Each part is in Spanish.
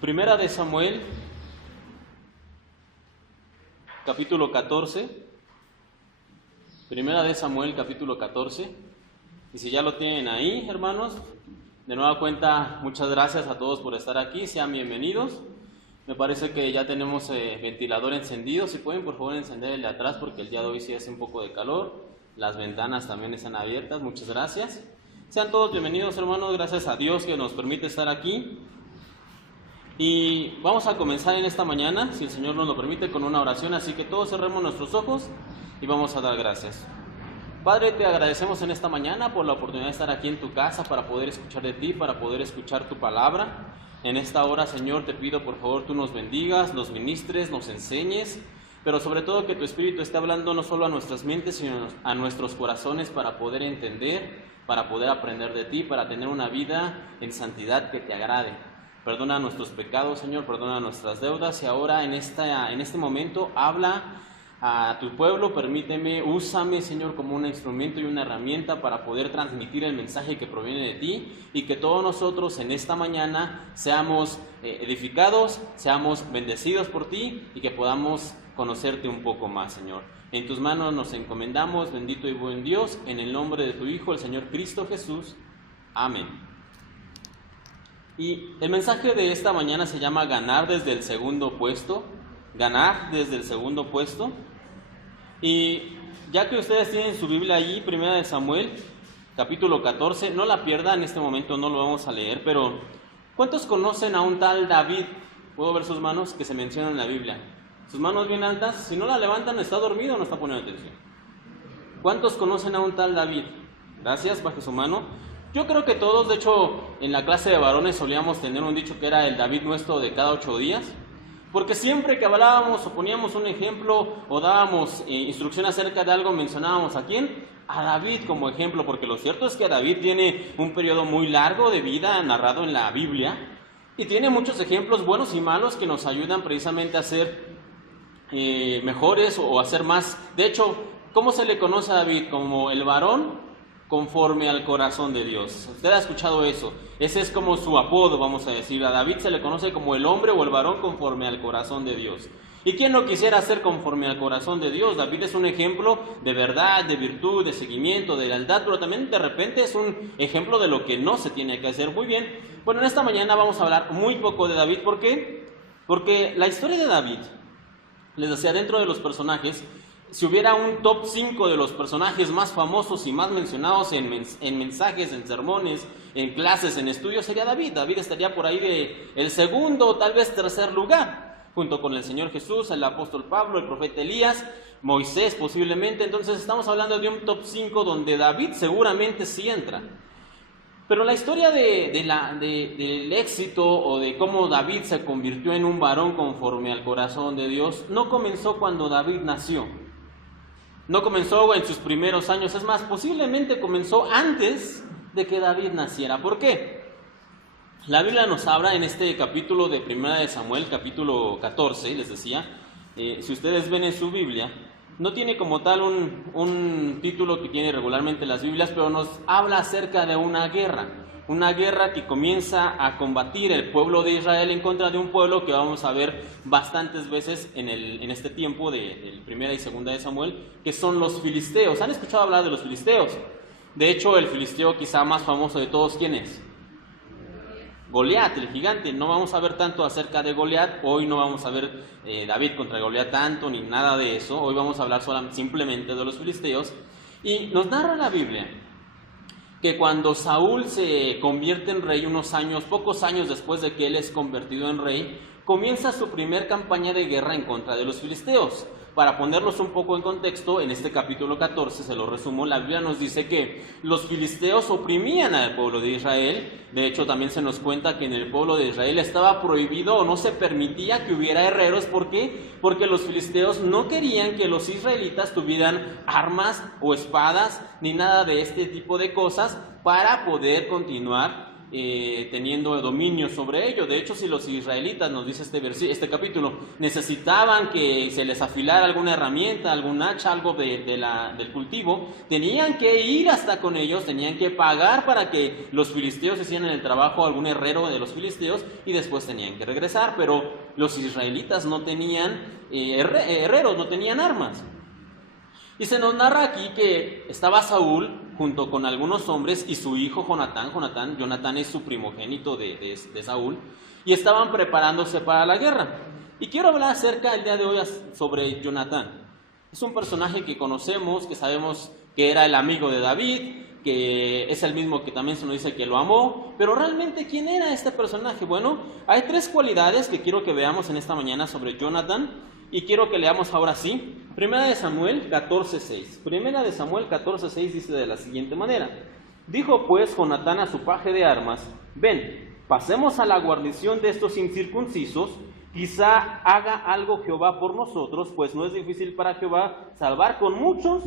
Primera de Samuel, capítulo 14. Primera de Samuel, capítulo 14. Y si ya lo tienen ahí, hermanos, de nueva cuenta, muchas gracias a todos por estar aquí. Sean bienvenidos. Me parece que ya tenemos ventilador encendido. Si pueden, por favor, encender el de atrás porque el día de hoy sí hace un poco de calor. Las ventanas también están abiertas. Muchas gracias. Sean todos bienvenidos, hermanos. Gracias a Dios que nos permite estar aquí. Y vamos a comenzar en esta mañana, si el Señor nos lo permite, con una oración. Así que todos cerremos nuestros ojos y vamos a dar gracias. Padre, te agradecemos en esta mañana por la oportunidad de estar aquí en tu casa para poder escuchar de ti, para poder escuchar tu palabra. En esta hora, Señor, te pido por favor tú nos bendigas, nos ministres, nos enseñes, pero sobre todo que tu Espíritu esté hablando no solo a nuestras mentes, sino a nuestros corazones para poder entender, para poder aprender de ti, para tener una vida en santidad que te agrade. Perdona nuestros pecados, Señor, perdona nuestras deudas y ahora en este momento habla a tu pueblo, permíteme, úsame, Señor, como un instrumento y una herramienta para poder transmitir el mensaje que proviene de ti y que todos nosotros en esta mañana seamos edificados, seamos bendecidos por ti y que podamos conocerte un poco más, Señor. En tus manos nos encomendamos, bendito y buen Dios, en el nombre de tu Hijo, el Señor Cristo Jesús. Amén. Y el mensaje de esta mañana se llama ganar desde el segundo puesto. Ganar desde el segundo puesto. Y ya que ustedes tienen su Biblia allí, Primera de Samuel, capítulo 14, no la pierdan, en este momento no lo vamos a leer, pero ¿cuántos conocen a un tal David? ¿Puedo ver sus manos que se mencionan en la Biblia? Sus manos bien altas, si no la levantan, ¿está dormido o no está poniendo atención? ¿Cuántos conocen a un tal David? Gracias, baje su mano. Yo creo que todos, de hecho, en la clase de varones solíamos tener un dicho que era el David nuestro de cada 8 días, porque siempre que hablábamos o poníamos un ejemplo o dábamos instrucción acerca de algo, mencionábamos ¿a quién? A David como ejemplo, porque lo cierto es que David tiene un periodo muy largo de vida narrado en la Biblia y tiene muchos ejemplos buenos y malos que nos ayudan precisamente a ser mejores o a ser más. De hecho, ¿cómo se le conoce a David? Como el varón conforme al corazón de Dios. Usted ha escuchado eso. Ese es como su apodo, vamos a decir. A David se le conoce como el hombre o el varón conforme al corazón de Dios. ¿Y quién no quisiera ser conforme al corazón de Dios? David es un ejemplo de verdad, de virtud, de seguimiento, de lealtad, pero también de repente es un ejemplo de lo que no se tiene que hacer. Muy bien. Bueno, en esta mañana vamos a hablar muy poco de David. ¿Por qué? Porque la historia de David, les decía, dentro de los personajes, si hubiera un top 5 de los personajes más famosos y más mencionados en mensajes, en sermones, en clases, en estudios, sería David. David estaría por ahí de el segundo o tal vez tercer lugar, junto con el Señor Jesús, el apóstol Pablo, el profeta Elías, Moisés posiblemente. Entonces estamos hablando de un top 5 donde David seguramente sí entra. Pero la historia del éxito o de cómo David se convirtió en un varón conforme al corazón de Dios no comenzó cuando David nació. No comenzó en sus primeros años, es más, posiblemente comenzó antes de que David naciera. ¿Por qué? La Biblia nos habla en este capítulo de Primera de Samuel, capítulo 14, les decía, si ustedes ven en su Biblia, no tiene como tal un título que tiene regularmente las Biblias, pero nos habla acerca de una guerra que comienza a combatir el pueblo de Israel en contra de un pueblo que vamos a ver bastantes veces en este tiempo de Primera y Segunda de Samuel, que son los filisteos. ¿Han escuchado hablar de los filisteos? De hecho, el filisteo quizá más famoso de todos, ¿quién es? Goliat, el gigante. No vamos a ver tanto acerca de Goliat, hoy no vamos a ver David contra Goliat tanto, ni nada de eso. Hoy vamos a hablar simplemente de los filisteos. Y nos narra la Biblia que cuando Saúl se convierte en rey pocos años después de que él es convertido en rey, comienza su primer campaña de guerra en contra de los filisteos. Para ponerlos un poco en contexto, en este capítulo 14, se lo resumo, la Biblia nos dice que los filisteos oprimían al pueblo de Israel. De hecho, también se nos cuenta que en el pueblo de Israel estaba prohibido o no se permitía que hubiera herreros. ¿Por qué? Porque los filisteos no querían que los israelitas tuvieran armas o espadas ni nada de este tipo de cosas para poder continuar teniendo dominio sobre ello. De hecho, si los israelitas, nos dice este capítulo, necesitaban que se les afilara alguna herramienta, algún hacha, algo del cultivo, tenían que ir hasta con ellos, tenían que pagar para que los filisteos hicieran el trabajo, algún herrero de los filisteos, y después tenían que regresar. Pero los israelitas no tenían herreros, no tenían armas. Y se nos narra aquí que estaba Saúl junto con algunos hombres y su hijo Jonatán es su primogénito de Saúl, y estaban preparándose para la guerra. Y quiero hablar acerca el día de hoy sobre Jonatán. Es un personaje que conocemos, que sabemos que era el amigo de David, que es el mismo que también se nos dice que lo amó, pero realmente ¿quién era este personaje? Bueno, hay 3 cualidades que quiero que veamos en esta mañana sobre Jonatán. Y quiero que leamos ahora sí, Primera de Samuel 14:6. Primera de Samuel 14:6 dice de la siguiente manera: dijo pues Jonatán a su paje de armas: ven, pasemos a la guarnición de estos incircuncisos, quizá haga algo Jehová por nosotros, pues no es difícil para Jehová salvar con muchos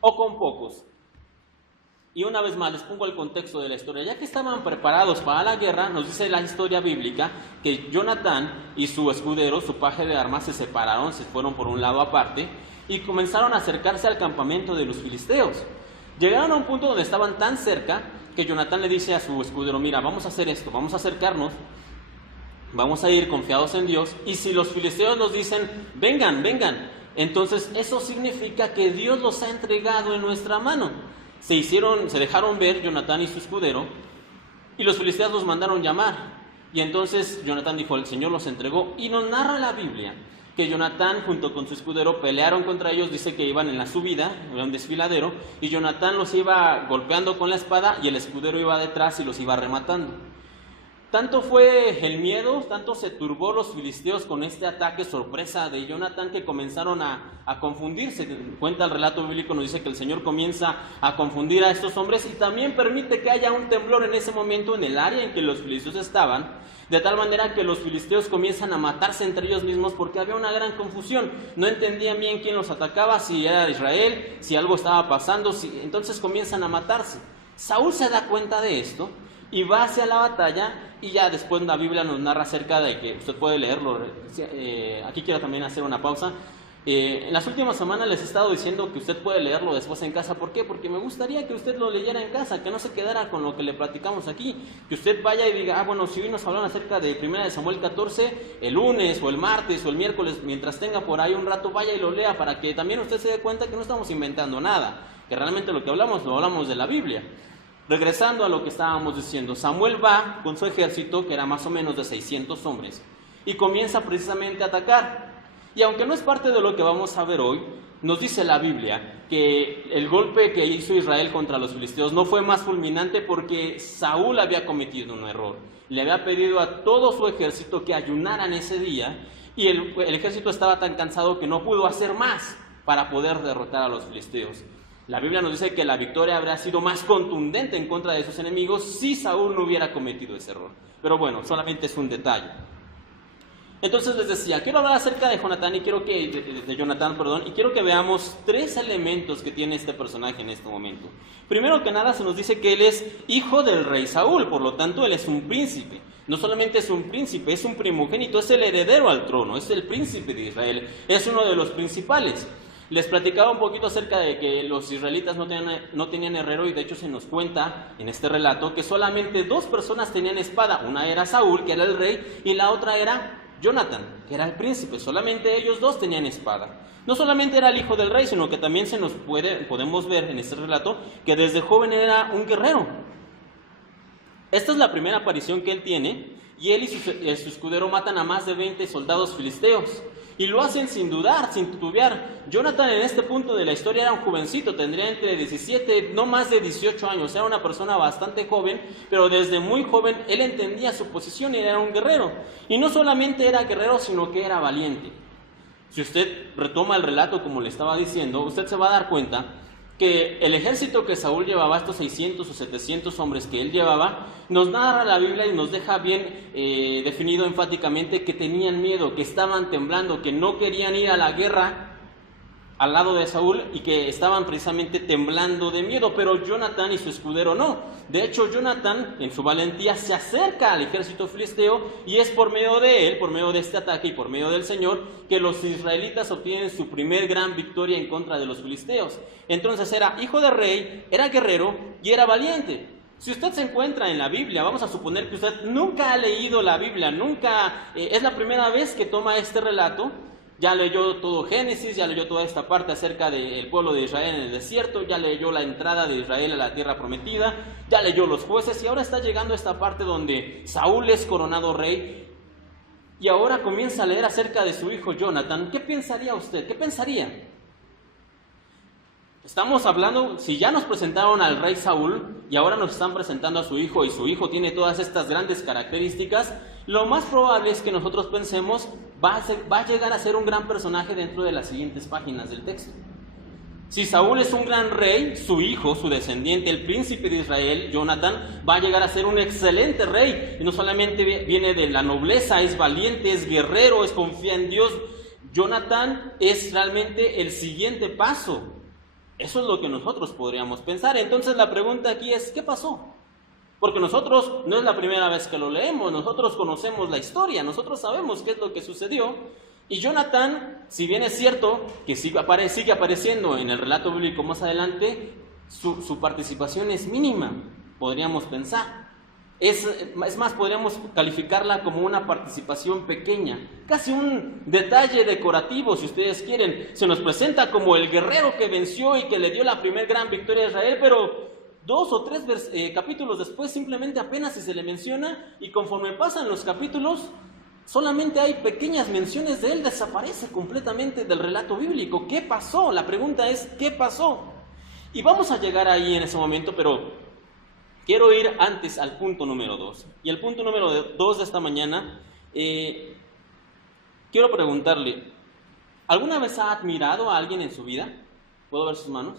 o con pocos. Y una vez más les pongo el contexto de la historia. Ya que estaban preparados para la guerra, nos dice la historia bíblica que Jonatán y su escudero, su paje de armas, se separaron, se fueron por un lado aparte y comenzaron a acercarse al campamento de los filisteos. Llegaron a un punto donde estaban tan cerca que Jonatán le dice a su escudero: mira, vamos a hacer esto, vamos a acercarnos, vamos a ir confiados en Dios, y si los filisteos nos dicen vengan, entonces eso significa que Dios los ha entregado en nuestra mano. Se dejaron ver Jonatán y su escudero, y los filisteos los mandaron llamar. Y entonces Jonatán dijo: el Señor los entregó. Y nos narra la Biblia que Jonatán junto con su escudero pelearon contra ellos. Dice que iban en la subida, en un desfiladero, y Jonatán los iba golpeando con la espada y el escudero iba detrás y los iba rematando. Tanto fue el miedo, tanto se turbó los filisteos con este ataque sorpresa de Jonatán, que comenzaron a confundirse. Cuenta el relato bíblico, nos dice que el Señor comienza a confundir a estos hombres y también permite que haya un temblor en ese momento en el área en que los filisteos estaban, de tal manera que los filisteos comienzan a matarse entre ellos mismos porque había una gran confusión. No entendían bien quién los atacaba, si era Israel, si algo estaba pasando, entonces comienzan a matarse. Saúl se da cuenta de esto y va hacia la batalla, y ya después la Biblia nos narra acerca de que usted puede leerlo. Aquí quiero también hacer una pausa. En las últimas semanas les he estado diciendo que usted puede leerlo después en casa. ¿Por qué? Porque me gustaría que usted lo leyera en casa, que no se quedara con lo que le platicamos aquí, que usted vaya y diga: bueno, si hoy nos hablan acerca de 1 de Samuel 14, el lunes o el martes o el miércoles, mientras tenga por ahí un rato, vaya y lo lea, para que también usted se dé cuenta que no estamos inventando nada, que realmente lo que hablamos, lo hablamos de la Biblia. Regresando a lo que estábamos diciendo, Samuel va con su ejército, que era más o menos de 600 hombres, y comienza precisamente a atacar. Y aunque no es parte de lo que vamos a ver hoy, nos dice la Biblia que el golpe que hizo Israel contra los filisteos no fue más fulminante porque Saúl había cometido un error. Le había pedido a todo su ejército que ayunaran ese día, y el ejército estaba tan cansado que no pudo hacer más para poder derrotar a los filisteos. La Biblia nos dice que la victoria habría sido más contundente en contra de sus enemigos si Saúl no hubiera cometido ese error. Pero bueno, solamente es un detalle. Entonces les decía, quiero hablar acerca de Jonatán y quiero que veamos 3 elementos que tiene este personaje en este momento. Primero que nada se nos dice que él es hijo del rey Saúl, por lo tanto él es un príncipe. No solamente es un príncipe, es un primogénito, es el heredero al trono, es el príncipe de Israel, es uno de los principales. Les platicaba un poquito acerca de que los israelitas no tenían herrero, y de hecho se nos cuenta en este relato que solamente 2 personas tenían espada. Una era Saúl, que era el rey, y la otra era Jonatán, que era el príncipe. Solamente ellos 2 tenían espada. No solamente era el hijo del rey, sino que también podemos ver en este relato que desde joven era un guerrero. Esta es la primera aparición que él tiene, y él y su escudero matan a más de 20 soldados filisteos. Y lo hacen sin dudar, sin titubear. Jonatán en este punto de la historia era un jovencito, tendría entre 17, no más de 18 años. Era una persona bastante joven, pero desde muy joven él entendía su posición y era un guerrero. Y no solamente era guerrero, sino que era valiente. Si usted retoma el relato como le estaba diciendo, usted se va a dar cuenta que el ejército que Saúl llevaba, estos 600 o 700 hombres que él llevaba, nos narra la Biblia y nos deja bien definido enfáticamente que tenían miedo, que estaban temblando, que no querían ir a la guerra al lado de Saúl y que estaban precisamente temblando de miedo, pero Jonatán y su escudero no. De hecho, Jonatán, en su valentía, se acerca al ejército filisteo y es por medio de él, por medio de este ataque y por medio del Señor, que los israelitas obtienen su primer gran victoria en contra de los filisteos. Entonces era hijo de rey, era guerrero y era valiente. Si usted se encuentra en la Biblia, vamos a suponer que usted nunca ha leído la Biblia, es la primera vez que toma este relato. Ya leyó todo Génesis, ya leyó toda esta parte acerca del pueblo de Israel en el desierto, ya leyó la entrada de Israel a la tierra prometida, ya leyó los jueces y ahora está llegando a esta parte donde Saúl es coronado rey y ahora comienza a leer acerca de su hijo Jonatán. ¿Qué pensaría usted? ¿Qué pensaría? Estamos hablando, si ya nos presentaron al rey Saúl y ahora nos están presentando a su hijo y su hijo tiene todas estas grandes características, lo más probable es que nosotros pensemos va a llegar a ser un gran personaje dentro de las siguientes páginas del texto. Si Saúl es un gran rey, su hijo, su descendiente, el príncipe de Israel, Jonatán, va a llegar a ser un excelente rey. Y no solamente viene de la nobleza, es valiente, es guerrero, confía en Dios. Jonatán es realmente el siguiente paso. Eso es lo que nosotros podríamos pensar. Entonces la pregunta aquí es, ¿qué pasó? Porque nosotros no es la primera vez que lo leemos, nosotros conocemos la historia, nosotros sabemos qué es lo que sucedió. Y Jonatán, si bien es cierto que sigue apareciendo en el relato bíblico más adelante, su participación es mínima, podríamos pensar. Es más, podríamos calificarla como una participación pequeña, casi un detalle decorativo, si ustedes quieren. Se nos presenta como el guerrero que venció y que le dio la primera gran victoria a Israel, pero 2 o 3 capítulos después simplemente apenas si se le menciona, y conforme pasan los capítulos solamente hay pequeñas menciones de él, desaparece completamente del relato bíblico. ¿Qué pasó? La pregunta es, ¿qué pasó? Y vamos a llegar ahí en ese momento, pero quiero ir antes al punto número 2. Y el punto número 2 de esta mañana, quiero preguntarle, ¿alguna vez ha admirado a alguien en su vida? ¿Puedo ver sus manos?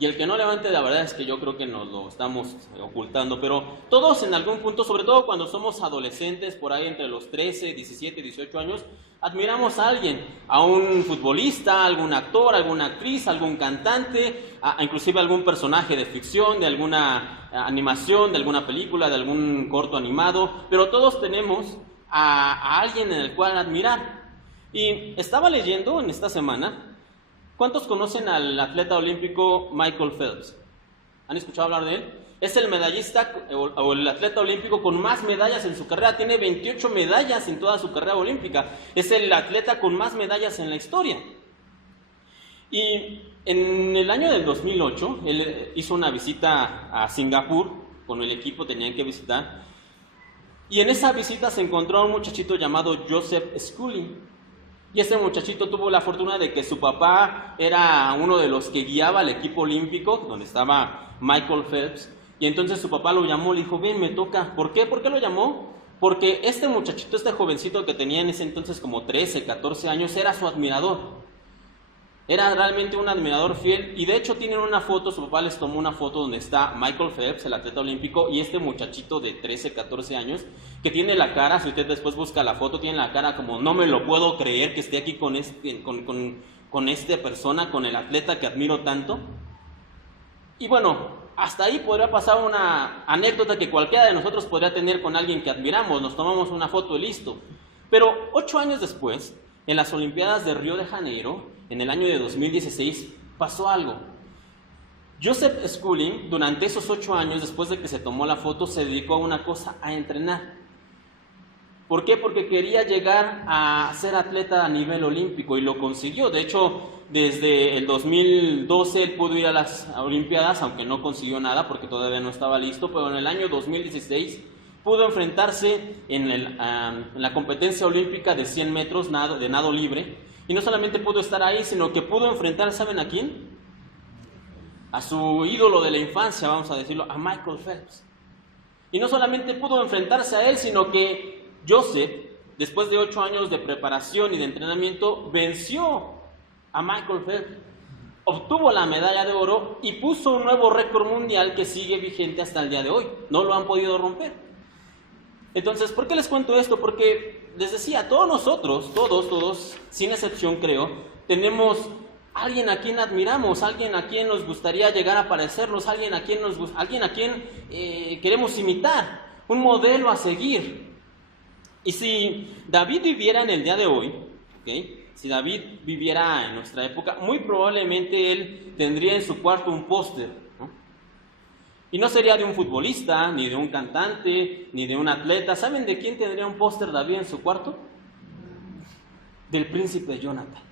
Y el que no levante, la verdad es que yo creo que nos lo estamos ocultando, pero todos en algún punto, sobre todo cuando somos adolescentes, por ahí entre los 13, 17, 18 años, admiramos a alguien, a un futbolista, algún actor, alguna actriz, algún cantante, inclusive algún personaje de ficción, de alguna animación, de alguna película, de algún corto animado, pero todos tenemos a alguien en el cual admirar. Y estaba leyendo en esta semana, ¿cuántos conocen al atleta olímpico Michael Phelps? ¿Han escuchado hablar de él? Es el medallista o el atleta olímpico con más medallas en su carrera. Tiene 28 medallas en toda su carrera olímpica. Es el atleta con más medallas en la historia. Y en el año del 2008, él hizo una visita a Singapur. Con el equipo tenían que visitar. Y en esa visita se encontró a un muchachito llamado Joseph Schooling. Y ese muchachito tuvo la fortuna de que su papá era uno de los que guiaba al equipo olímpico, donde estaba Michael Phelps, y entonces su papá lo llamó, le dijo, ven, me toca. ¿Por qué? ¿Por qué lo llamó? Porque este muchachito, este jovencito que tenía en ese entonces como 13, 14 años, era su admirador. Era realmente un admirador fiel, y de hecho tienen una foto, su papá les tomó una foto donde está Michael Phelps, el atleta olímpico, y este muchachito de 13, 14 años, que tiene la cara, si usted después busca la foto, tiene la cara como, no me lo puedo creer que esté aquí con esta persona, con el atleta que admiro tanto. Y bueno, hasta ahí podría pasar una anécdota que cualquiera de nosotros podría tener con alguien que admiramos, nos tomamos una foto y listo. Pero 8 años después, en las Olimpiadas de Río de Janeiro, en el año de 2016, pasó algo. Joseph Schooling, durante esos 8 años, después de que se tomó la foto, se dedicó a una cosa, a entrenar. ¿Por qué? Porque quería llegar a ser atleta a nivel olímpico y lo consiguió. De hecho, desde el 2012 él pudo ir a las Olimpiadas, aunque no consiguió nada porque todavía no estaba listo, pero en el año 2016 pudo enfrentarse en la competencia olímpica de 100 metros de nado libre. Y no solamente pudo estar ahí, sino que pudo enfrentar, ¿saben a quién? A su ídolo de la infancia, vamos a decirlo, a Michael Phelps. Y no solamente pudo enfrentarse a él, sino que Joseph, después de 8 años de preparación y de entrenamiento, venció a Michael Phelps, obtuvo la medalla de oro y puso un nuevo récord mundial que sigue vigente hasta el día de hoy. No lo han podido romper. Entonces, ¿por qué les cuento esto? Porque les decía, todos nosotros, todos, sin excepción creo, tenemos alguien a quien admiramos, alguien a quien nos gustaría llegar a parecernos, alguien a quien queremos imitar, un modelo a seguir. Y si David viviera en el día de hoy, ¿okay? Si David viviera en nuestra época, muy probablemente él tendría en su cuarto un póster, ¿no? Y no sería de un futbolista, ni de un cantante, ni de un atleta. ¿Saben de quién tendría un póster David en su cuarto? Del príncipe Jonathan.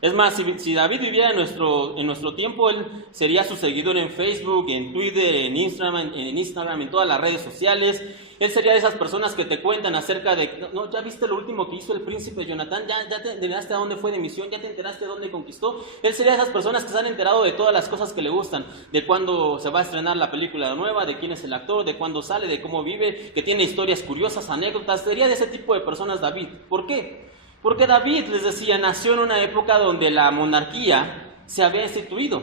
Es más, si David viviera en nuestro tiempo, él sería su seguidor en Facebook, en Twitter, en Instagram, en todas las redes sociales. Él sería de esas personas que te cuentan acerca de, no, ¿ya viste lo último que hizo el príncipe Jonathan? ¿Ya te enteraste a dónde fue de misión? ¿Ya te enteraste a dónde conquistó? Él sería de esas personas que se han enterado de todas las cosas que le gustan, de cuándo se va a estrenar la película nueva, de quién es el actor, de cuándo sale, de cómo vive, que tiene historias curiosas, anécdotas. Sería de ese tipo de personas David. ¿Por qué? Porque David, les decía, nació en una época donde la monarquía se había instituido.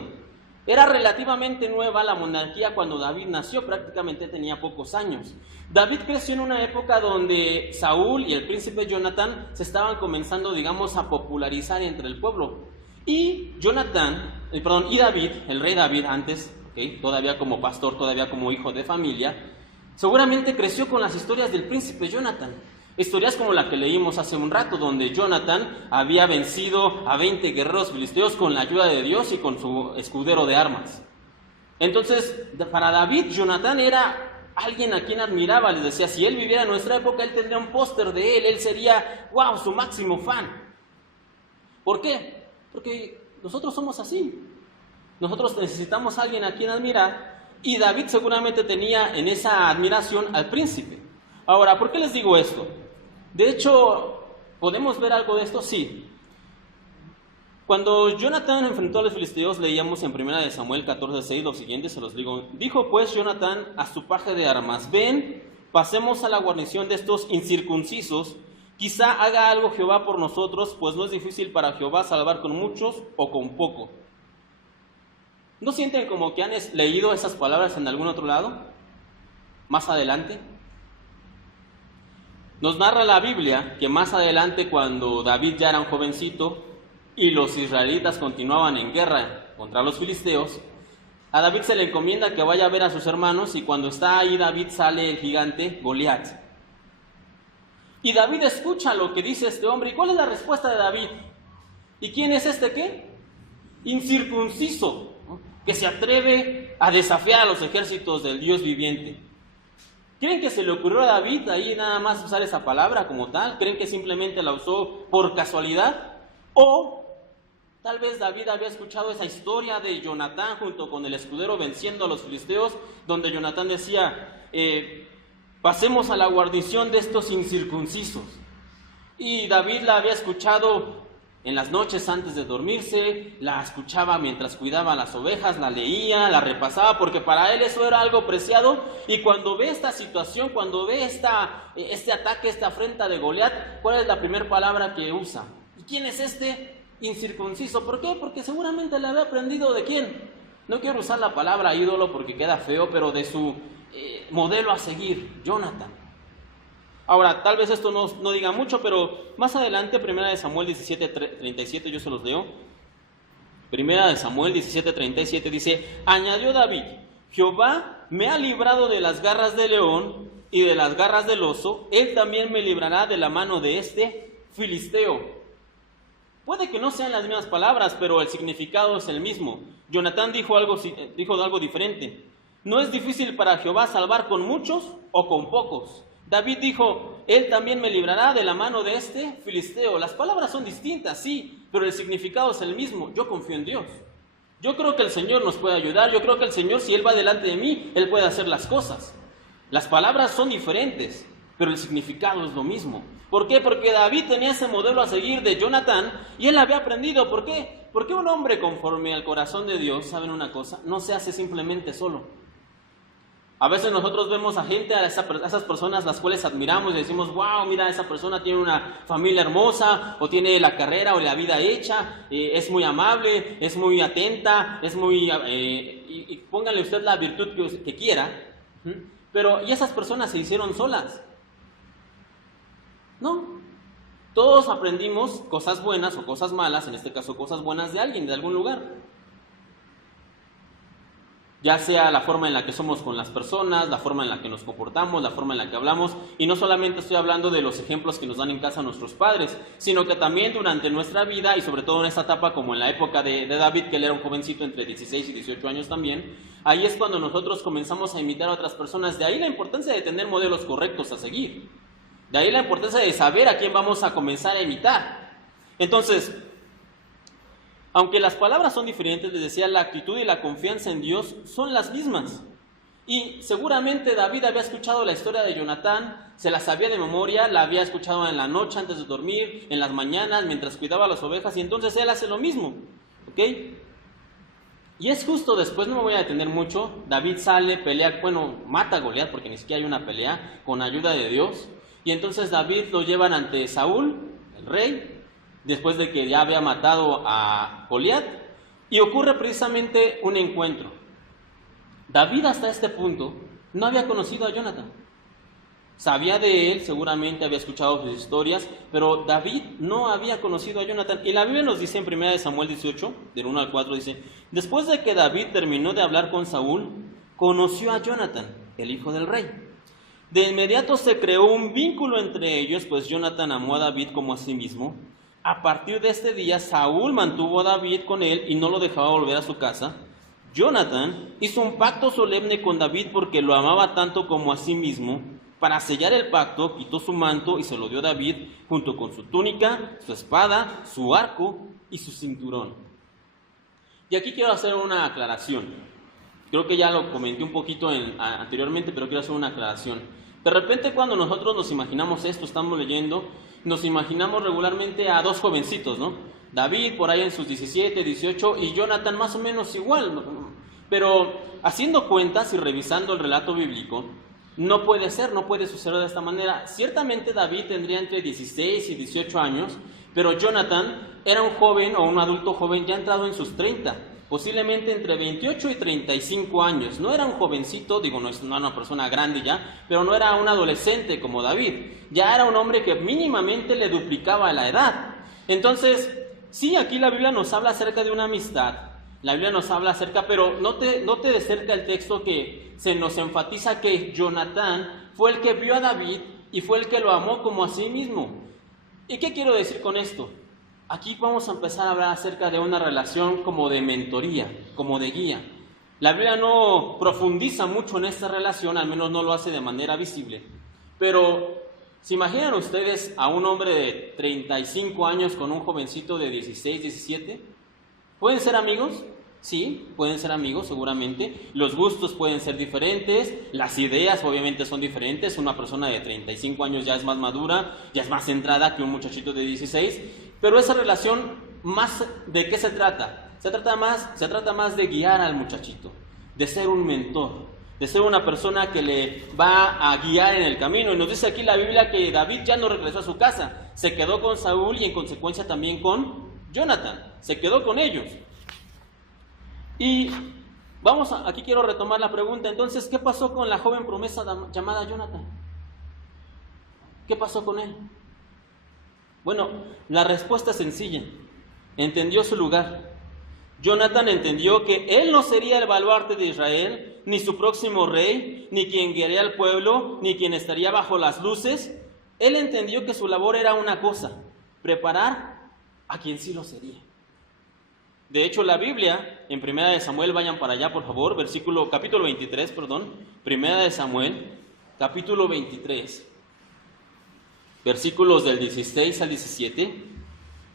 Era relativamente nueva la monarquía cuando David nació, prácticamente tenía pocos años. David creció en una época donde Saúl y el príncipe Jonathan se estaban comenzando, digamos, a popularizar entre el pueblo. Y David, el rey David antes, ¿okay? Todavía como pastor, todavía como hijo de familia, seguramente creció con las historias del príncipe Jonathan. Historias como la que leímos hace un rato, donde Jonathan había vencido a 20 guerreros filisteos con la ayuda de Dios y con su escudero de armas. Entonces, para David, Jonathan era alguien a quien admiraba. Les decía, si él viviera en nuestra época, él tendría un póster de él sería, wow, su máximo fan. ¿Por qué? Porque nosotros somos así. Nosotros necesitamos a alguien a quien admirar, y David seguramente tenía en esa admiración al príncipe. Ahora, ¿por qué les digo esto? De hecho, ¿podemos ver algo de esto? Sí. Cuando Jonathan enfrentó a los filisteos, leíamos en 1 Samuel 14:6 lo siguiente, se los digo. Dijo pues Jonathan a su paje de armas: ven, pasemos a la guarnición de estos incircuncisos, quizá haga algo Jehová por nosotros, pues no es difícil para Jehová salvar con muchos o con poco. ¿No sienten como que han leído esas palabras en algún otro lado? Más adelante. Nos narra la Biblia que más adelante, cuando David ya era un jovencito y los israelitas continuaban en guerra contra los filisteos, a David se le encomienda que vaya a ver a sus hermanos, y cuando está ahí David sale el gigante Goliat. Y David escucha lo que dice este hombre. ¿Y cuál es la respuesta de David? ¿Y quién es este qué? Incircunciso, ¿no? Que se atreve a desafiar a los ejércitos del Dios viviente. ¿Creen que se le ocurrió a David ahí nada más usar esa palabra como tal? ¿Creen que simplemente la usó por casualidad? ¿O tal vez David había escuchado esa historia de Jonatán junto con el escudero venciendo a los filisteos, donde Jonatán decía, pasemos a la guarnición de estos incircuncisos? Y David la había escuchado en las noches antes de dormirse, la escuchaba mientras cuidaba las ovejas, la leía, la repasaba, porque para él eso era algo preciado. Y cuando ve esta situación, cuando ve este ataque, esta afrenta de Goliat, ¿cuál es la primera palabra que usa? ¿Y quién es este incircunciso? ¿Por qué? Porque seguramente le había aprendido ¿de quién? No quiero usar la palabra ídolo porque queda feo, pero de su modelo a seguir, Jonathan. Ahora, tal vez esto no diga mucho, pero más adelante, 1 Samuel 17:37, yo se los leo. 1 Samuel 17:37 dice: añadió David, Jehová me ha librado de las garras del león y de las garras del oso, él también me librará de la mano de este filisteo. Puede que no sean las mismas palabras, pero el significado es el mismo. Jonatán dijo algo diferente. No es difícil para Jehová salvar con muchos o con pocos. David dijo, él también me librará de la mano de este filisteo. Las palabras son distintas, sí, pero el significado es el mismo. Yo confío en Dios. Yo creo que el Señor nos puede ayudar. Yo creo que el Señor, si Él va delante de mí, Él puede hacer las cosas. Las palabras son diferentes, pero el significado es lo mismo. ¿Por qué? Porque David tenía ese modelo a seguir de Jonatán y él había aprendido. ¿Por qué? Porque un hombre conforme al corazón de Dios, ¿saben una cosa? No se hace simplemente solo. A veces nosotros vemos a gente, a esas personas las cuales admiramos y decimos, wow, mira, esa persona tiene una familia hermosa, o tiene la carrera o la vida hecha, es muy amable, es muy atenta, es muy... y póngale usted la virtud que quiera, pero y esas personas se hicieron solas. No. Todos aprendimos cosas buenas o cosas malas, en este caso cosas buenas de alguien, de algún lugar. Ya sea la forma en la que somos con las personas, la forma en la que nos comportamos, la forma en la que hablamos. Y no solamente estoy hablando de los ejemplos que nos dan en casa nuestros padres, sino que también durante nuestra vida, y sobre todo en esta etapa como en la época de David, que él era un jovencito entre 16 y 18 años también, ahí es cuando nosotros comenzamos a imitar a otras personas. De ahí la importancia de tener modelos correctos a seguir. De ahí la importancia de saber a quién vamos a comenzar a imitar. Entonces, aunque las palabras son diferentes, les decía, la actitud y la confianza en Dios son las mismas. Y seguramente David había escuchado la historia de Jonatán, se la sabía de memoria, la había escuchado en la noche antes de dormir, en las mañanas, mientras cuidaba las ovejas, y entonces él hace lo mismo. ¿Ok? Y es justo después, no me voy a detener mucho, David sale, pelea, mata a Goliat, porque ni siquiera hay una pelea, con ayuda de Dios. Y entonces David lo llevan ante Saúl, el rey, después de que ya había matado a Goliat, y ocurre precisamente un encuentro. David hasta este punto no había conocido a Jonatán. Sabía de él, seguramente había escuchado sus historias, pero David no había conocido a Jonatán. Y la Biblia nos dice en 1 Samuel 18, del 1 al 4, dice: después de que David terminó de hablar con Saúl, conoció a Jonatán, el hijo del rey. De inmediato se creó un vínculo entre ellos, pues Jonatán amó a David como a sí mismo. A partir de este día, Saúl mantuvo a David con él y no lo dejaba volver a su casa. Jonatán hizo un pacto solemne con David porque lo amaba tanto como a sí mismo. Para sellar el pacto, quitó su manto y se lo dio a David, junto con su túnica, su espada, su arco y su cinturón. Y aquí quiero hacer una aclaración. Creo que ya lo comenté un poquito anteriormente, pero quiero hacer una aclaración. De repente, cuando nosotros nos imaginamos esto, estamos leyendo, nos imaginamos regularmente a dos jovencitos, ¿no? David por ahí en sus 17, 18 y Jonatán más o menos igual. Pero haciendo cuentas y revisando el relato bíblico, no puede suceder de esta manera. Ciertamente David tendría entre 16 y 18 años, pero Jonatán era un joven o un adulto joven ya entrado en sus 30, posiblemente entre 28 y 35 años. No era un jovencito, no era una persona grande ya, pero no era un adolescente como David. Ya era un hombre que mínimamente le duplicaba la edad. Entonces, sí, aquí la Biblia nos habla acerca de una amistad. La Biblia nos habla acerca, pero note de cerca el texto que se nos enfatiza que Jonatán fue el que vio a David y fue el que lo amó como a sí mismo. ¿Y qué quiero decir con esto? Aquí vamos a empezar a hablar acerca de una relación como de mentoría, como de guía. La Biblia no profundiza mucho en esta relación, al menos no lo hace de manera visible. Pero, ¿se imaginan ustedes a un hombre de 35 años con un jovencito de 16, 17? ¿Pueden ser amigos? Sí, pueden ser amigos seguramente. Los gustos pueden ser diferentes, las ideas obviamente son diferentes. Una persona de 35 años ya es más madura, ya es más centrada que un muchachito de 16. Pero esa relación, ¿de qué se trata? Se trata más de guiar al muchachito, de ser un mentor, de ser una persona que le va a guiar en el camino. Y nos dice aquí la Biblia que David ya no regresó a su casa, se quedó con Saúl y en consecuencia también con Jonatán, se quedó con ellos. Y aquí quiero retomar la pregunta. Entonces, ¿qué pasó con la joven promesa llamada Jonatán? ¿Qué pasó con él? Bueno, la respuesta es sencilla. Entendió su lugar. Jonatán entendió que él no sería el baluarte de Israel, ni su próximo rey, ni quien guiaría al pueblo, ni quien estaría bajo las luces. Él entendió que su labor era una cosa: preparar a quien sí lo sería. De hecho, la Biblia, en 1 Samuel, vayan para allá por favor, capítulo 23, 1 Samuel, capítulo 23, versículos del 16 al 17,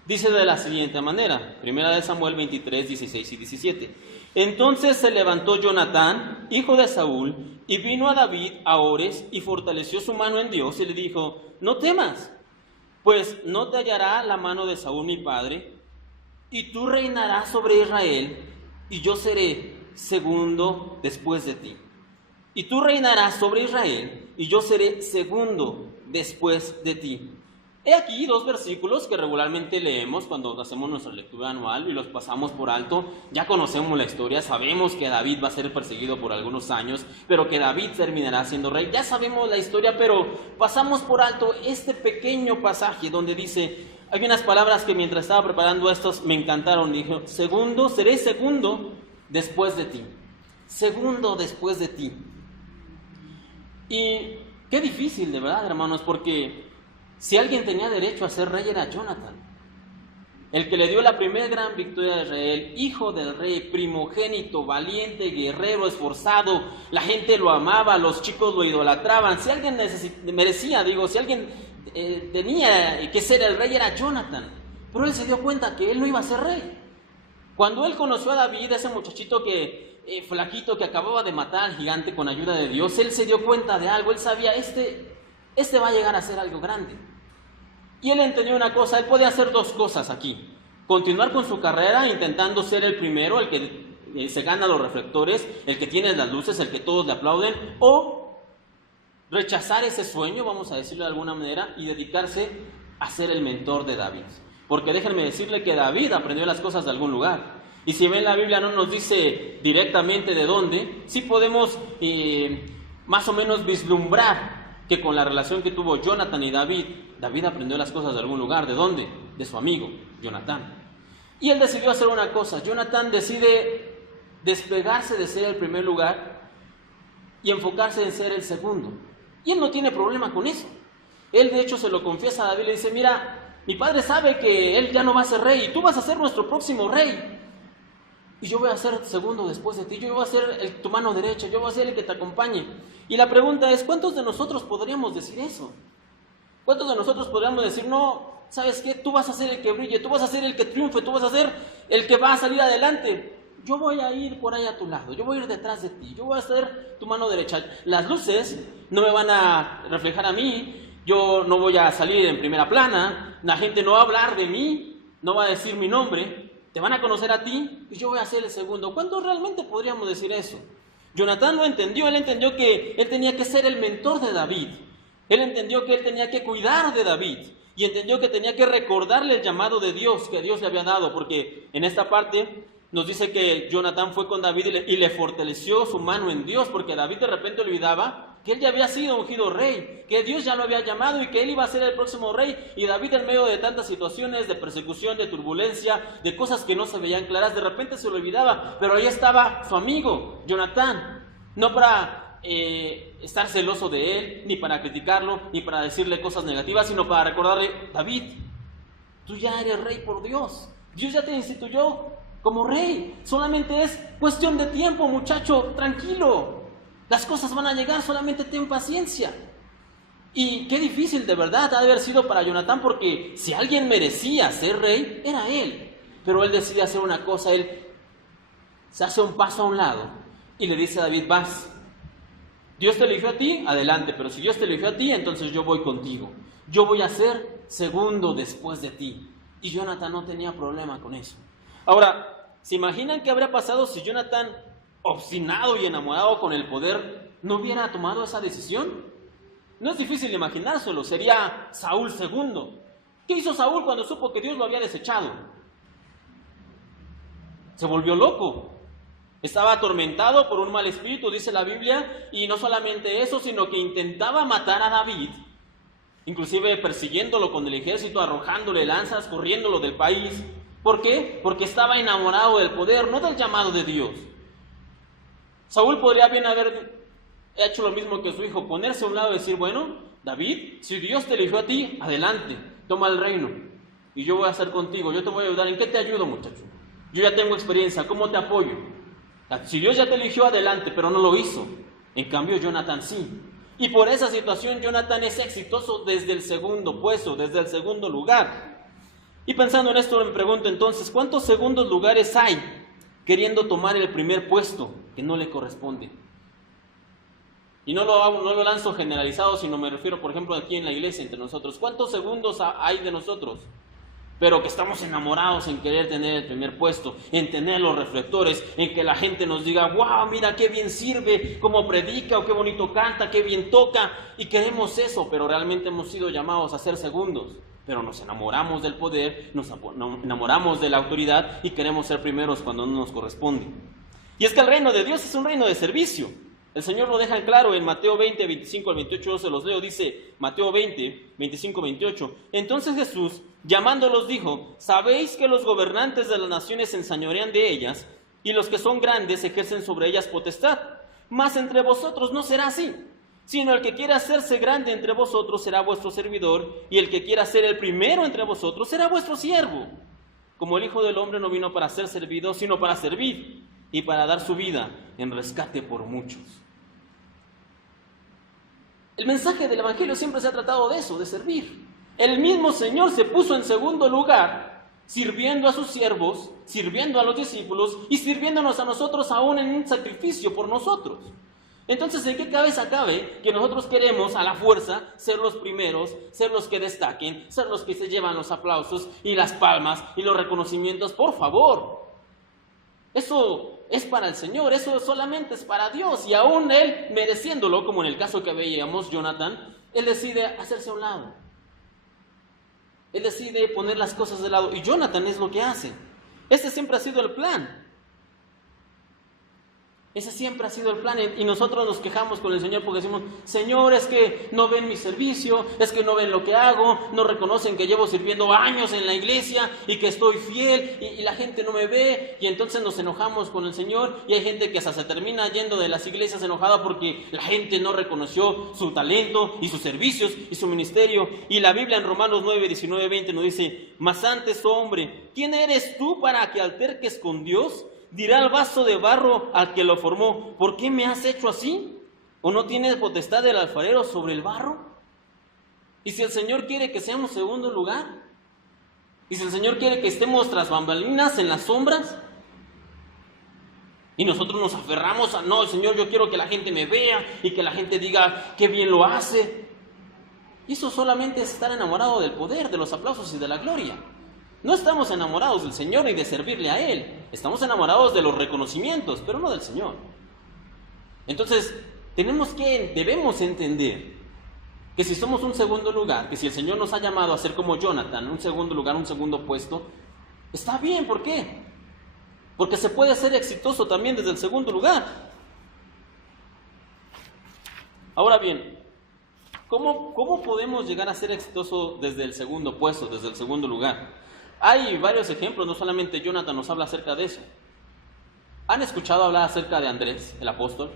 dice de la siguiente manera, 1 Samuel 23, 16 y 17. Entonces se levantó Jonatán, hijo de Saúl, y vino a David a Ores, y fortaleció su mano en Dios, y le dijo: no temas, pues no te hallará la mano de Saúl mi padre, y tú reinarás sobre Israel, y yo seré segundo después de ti. Y tú reinarás sobre Israel, y yo seré segundo después de ti. He aquí dos versículos que regularmente leemos cuando hacemos nuestra lectura anual y los pasamos por alto. Ya conocemos la historia, sabemos que David va a ser perseguido por algunos años, pero que David terminará siendo rey. Ya sabemos la historia, pero pasamos por alto este pequeño pasaje donde dice, hay unas palabras que mientras estaba preparando estos me encantaron. Dijo, seré segundo después de ti. Segundo después de ti. Y qué difícil, de verdad, hermanos, porque si alguien tenía derecho a ser rey era Jonatán, el que le dio la primera gran victoria a Israel, hijo del rey, primogénito, valiente, guerrero, esforzado, la gente lo amaba, los chicos lo idolatraban. Si alguien si alguien tenía que ser el rey era Jonatán, pero él se dio cuenta que él no iba a ser rey. Cuando él conoció a David, ese muchachito flaquito que acababa de matar al gigante con ayuda de Dios, él se dio cuenta de algo, él sabía, este va a llegar a ser algo grande. Y él entendió una cosa, él podía hacer dos cosas aquí: continuar con su carrera intentando ser el primero, el que se gana los reflectores, el que tiene las luces, el que todos le aplauden, o rechazar ese sueño, vamos a decirlo de alguna manera, y dedicarse a ser el mentor de David. Porque déjenme decirle que David aprendió las cosas de algún lugar. Y si ven la Biblia no nos dice directamente de dónde, sí podemos más o menos vislumbrar que con la relación que tuvo Jonatán y David aprendió las cosas de algún lugar. ¿De dónde? De su amigo, Jonatán. Y él decidió hacer una cosa. Jonatán decide despegarse de ser el primer lugar y enfocarse en ser el segundo. Y él no tiene problema con eso. Él de hecho se lo confiesa a David y le dice, mira, mi padre sabe que él ya no va a ser rey y tú vas a ser nuestro próximo rey. Y yo voy a ser segundo después de ti, yo voy a ser tu mano derecha, yo voy a ser el que te acompañe. Y la pregunta es, ¿cuántos de nosotros podríamos decir eso? ¿Cuántos de nosotros podríamos decir, no, ¿sabes qué? Tú vas a ser el que brille, tú vas a ser el que triunfe, tú vas a ser el que va a salir adelante. Yo voy a ir por ahí a tu lado, yo voy a ir detrás de ti, yo voy a ser tu mano derecha. Las luces no me van a reflejar a mí, yo no voy a salir en primera plana, la gente no va a hablar de mí, no va a decir mi nombre. Te van a conocer a ti y yo voy a ser el segundo. ¿Cuántos realmente podríamos decir eso? Jonatán lo entendió, él entendió que él tenía que ser el mentor de David. Él entendió que él tenía que cuidar de David y entendió que tenía que recordarle el llamado de Dios que Dios le había dado, porque en esta parte nos dice que Jonatán fue con David y le fortaleció su mano en Dios, porque David de repente olvidaba que él ya había sido ungido rey, que Dios ya lo había llamado y que él iba a ser el próximo rey. Y David, en medio de tantas situaciones de persecución, de turbulencia, de cosas que no se veían claras, de repente se lo olvidaba, pero ahí estaba su amigo Jonatán, no para estar celoso de él, ni para criticarlo, ni para decirle cosas negativas, sino para recordarle, David, tú ya eres rey por Dios, Dios ya te instituyó como rey, solamente es cuestión de tiempo, muchacho, tranquilo. Las cosas van a llegar, solamente ten paciencia. Y qué difícil de verdad ha de haber sido para Jonatán, porque si alguien merecía ser rey, era él. Pero él decide hacer una cosa, él se hace un paso a un lado y le dice a David, vas. Dios te eligió a ti, adelante, pero si Dios te eligió a ti, entonces yo voy contigo. Yo voy a ser segundo después de ti. Y Jonatán no tenía problema con eso. Ahora, ¿se imaginan qué habría pasado si Jonatán, obstinado y enamorado con el poder, no hubiera tomado esa decisión? No es difícil imaginárselo, sería Saúl II. ¿Qué hizo Saúl cuando supo que Dios lo había desechado? Se volvió loco. Estaba atormentado por un mal espíritu, dice la Biblia, y no solamente eso, sino que intentaba matar a David, inclusive persiguiéndolo con el ejército, arrojándole lanzas, corriéndolo del país. ¿Por qué? Porque estaba enamorado del poder, no del llamado de Dios. Saúl podría bien haber hecho lo mismo que su hijo, ponerse a un lado y decir, bueno, David, si Dios te eligió a ti, adelante, toma el reino y yo voy a estar contigo, yo te voy a ayudar. ¿En qué te ayudo, muchacho? Yo ya tengo experiencia, ¿cómo te apoyo? Si Dios ya te eligió, adelante, pero no lo hizo. En cambio, Jonatán sí. Y por esa situación, Jonatán es exitoso desde el segundo puesto, desde el segundo lugar. Y pensando en esto, me pregunto entonces, ¿cuántos segundos lugares hay queriendo tomar el primer puesto que no le corresponde? Y no lo lanzo generalizado, sino me refiero, por ejemplo, aquí en la iglesia entre nosotros. ¿Cuántos segundos hay de nosotros? Pero que estamos enamorados en querer tener el primer puesto, en tener los reflectores, en que la gente nos diga, wow, mira qué bien sirve, cómo predica, o qué bonito canta, qué bien toca, y queremos eso, pero realmente hemos sido llamados a ser segundos. pero nos enamoramos del poder, nos enamoramos de la autoridad y queremos ser primeros cuando no nos corresponde. Y es que el reino de Dios es un reino de servicio. El Señor lo deja en claro en Mateo 20, 25 al 28, se los leo, dice Mateo 20, 25, 28. Entonces Jesús, llamándolos, dijo: sabéis que los gobernantes de las naciones se enseñorean de ellas, y los que son grandes ejercen sobre ellas potestad. Mas entre vosotros no será así, sino el que quiera hacerse grande entre vosotros será vuestro servidor, y el que quiera ser el primero entre vosotros será vuestro siervo. Como el Hijo del Hombre no vino para ser servido, sino para servir, y para dar su vida en rescate por muchos. El mensaje del Evangelio siempre se ha tratado de eso, de servir. El mismo Señor se puso en segundo lugar, sirviendo a sus siervos, sirviendo a los discípulos y sirviéndonos a nosotros aún en un sacrificio por nosotros. Entonces, ¿en qué cabeza cabe que nosotros queremos a la fuerza ser los primeros, ser los que destaquen, ser los que se llevan los aplausos y las palmas y los reconocimientos? Por favor, eso es para el Señor, eso solamente es para Dios, y aún Él mereciéndolo, como en el caso que veíamos, Jonathan, Él decide hacerse a un lado. Él decide poner las cosas de lado, y Jonathan es lo que hace. Ese siempre ha sido el plan. Ese siempre ha sido el plan, y nosotros nos quejamos con el Señor porque decimos: Señor, es que no ven mi servicio, es que no ven lo que hago, no reconocen que llevo sirviendo años en la iglesia y que estoy fiel y la gente no me ve, y entonces nos enojamos con el Señor, y hay gente que hasta se termina yendo de las iglesias enojada porque la gente no reconoció su talento y sus servicios y su ministerio. Y la Biblia en Romanos 9, 19, 20 nos dice: mas antes, oh hombre, ¿quién eres tú para que alterques con Dios? Dirá el vaso de barro al que lo formó: ¿por qué me has hecho así? ¿O no tienes potestad del alfarero sobre el barro? Y si el Señor quiere que seamos segundo lugar, y si el Señor quiere que estemos tras bambalinas en las sombras, y nosotros nos aferramos a: no, Señor, yo quiero que la gente me vea y que la gente diga qué bien lo hace. Y eso solamente es estar enamorado del poder, de los aplausos y de la gloria. No estamos enamorados del Señor ni de servirle a Él. Estamos enamorados de los reconocimientos, pero no del Señor. Entonces, debemos entender que si somos un segundo lugar, que si el Señor nos ha llamado a ser como Jonathan, un segundo lugar, un segundo puesto, está bien. ¿Por qué? Porque se puede ser exitoso también desde el segundo lugar. Ahora bien, ¿cómo podemos llegar a ser exitoso desde el segundo puesto, desde el segundo lugar? Hay varios ejemplos, no solamente Jonathan nos habla acerca de eso. ¿Han escuchado hablar acerca de Andrés, el apóstol?